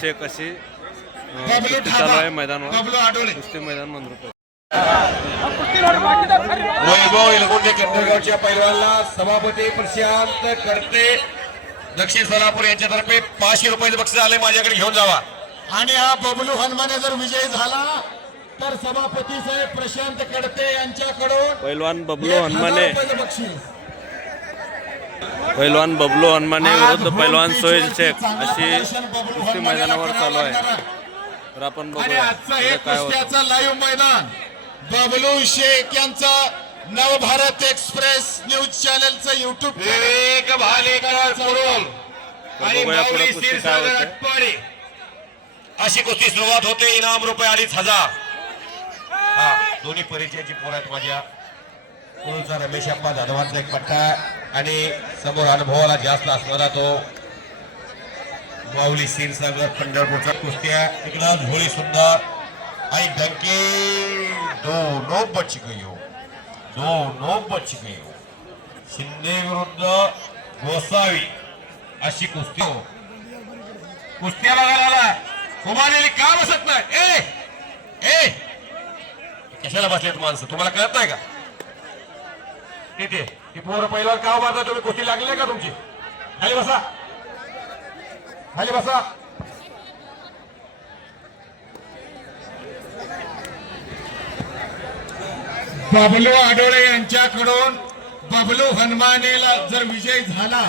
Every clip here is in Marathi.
शेख अशी अं, बबलू कुस्ती चालू ठाबा आहे मैदानावर. बबलू आडोळे कुस्ती मैदान मंद्रुप वैभव कंदरगावच्या पैलवानला सभापती प्रशांत करते. दक्षिण सोलापूर यांच्यातर्फे पाचशे रुपयाचं बक्षीस आले माझ्याकडे घेऊन जावा. आणि हा बबलू हनुमाने जर विजयी झाला तर सभापती साहेब प्रशांत कडते यांच्याकडून पैलवान बबलू हनुमाने बक्षीस. पैलवान बबलू हनुमाने विरुद्ध पैलवान सोहेल शेख अशी कुस्ती मैदानावर चालू आहे. तर आपण बघूया. काय होतं. लाईव्ह मैदान. बबलू शेख यांचं नवभारत एक्सप्रेस न्यूज चॅनलचं युट्यूब विवेक भालेकर बघूया पुढे कुस्ती काय होते. अशी कुस्ती सुरुवात होते. इनाम रुपये अडीच हजार. हा दोन्ही परिचयाची पोर आहेत माझ्या. कुरुलचा रमेश अप्पा जाधवांचा एक पट्टा आणि समोर अनुभवाला जास्त असणारा तो माऊली क्षीरसागर पंढरपूरचा कुस्त्या इकडं झोळी सुंदर आणि डंके दो नो बच गयो हो. दोनो बच गयो हो. शिंदे विरुद्ध गोसावी अशी कुस्ती हो. कुस्त्या बघायला आला उभारलेली का बसत नाही? ए ए. कशाला बसलेत माणसं? तुम्हाला कळत नाही का? तिथे ती पोरं पहिल्यावर का उभारता? तुम्ही कुस्ती लागली का तुमची? खाली बसा. खाली बसा. बबलू आडोळे यांच्याकडून बबलू हनुमानेला जर विजय झाला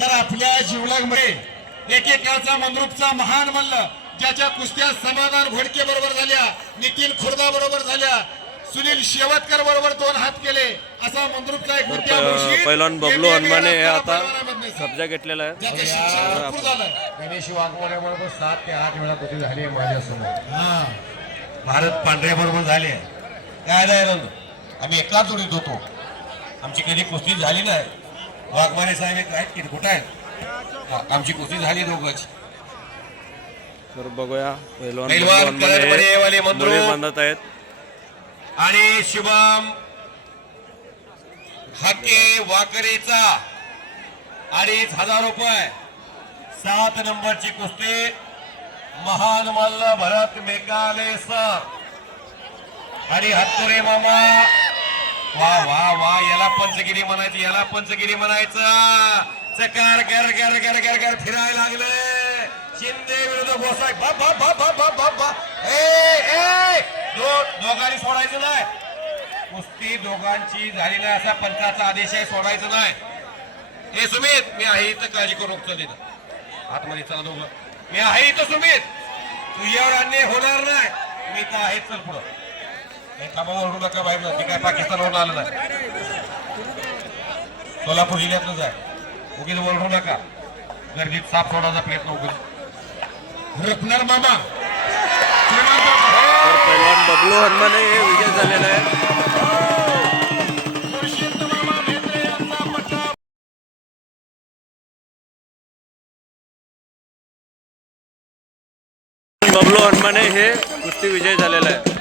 तर आपल्या जिवलगमध्ये एकेकाचा मनरूपचा महान मल्ल ज्याच्या कुस्त्या समाधान घोडके बरोबर झाल्या नितीन खुर्दा बरोबर झाल्या सुनील शेवतकर बरोबर दोन हात केले तर मोठ्या प- मुळशीत पैलवान बबलू हनुमाने हे आता कब्जा घेतलेला आहे. गणेश सात ते आठ वेळा कुस्ती झाली आहे माझ्यासमोर हा. भारत पांढऱ्या बरोबर झाले काय नाही रंग आम्ही एका जोडीत होतो. आमची कधी कुस्ती झाली नाही. वाघमारे साहेब एक आहेत की कुठं आहेत? हा, आमची कुस्ती झाली दोघंच. तर बघूया मंद्रू. मुली बांधत आहेत. आणि शुभम हाके वाकरेचा अडीच हजार रुपये. सात नंबरची कुस्ती. महान मल्ल भरत मेकाले सर. आणि हत्तुरे मामा. वा वा वा याला पंचगिरी म्हणायची याला पंचगिरी म्हणायचं. चकार गर गर गर गर गर फिरायला लागले. शिंदे विरुद्ध गोसाई. बा बा बा बा बा बा बा. ए ए! दो- दोघांनी सोडायचं नाही. कुस्ती दोघांची झालेला असा पंचाचा आदेश आहे सोडायचं नाही. हे सुमित मी आहे इथं काळजी करू नको तिथं. आतमध्ये चला दोघं. मी आहे इथं सुमित. तुझ्यावर अन्याय होणार नाही. मी तर आहे चल पुढं. हे थांबा ओरडू नका बाहेर ती काय पाकिस्तानवरून आलं नाही. सोलापूर जिल्ह्यातलं आहे. उगीच ओरडू नका. गर्दीत साफ सोडायचा प्रयत्न उगीच. रत्नार मामा. बबलू हनुमान हे विजय झालेला आहे. बबलू हनुमाने हे कुस्ती विजय झालेला आहे.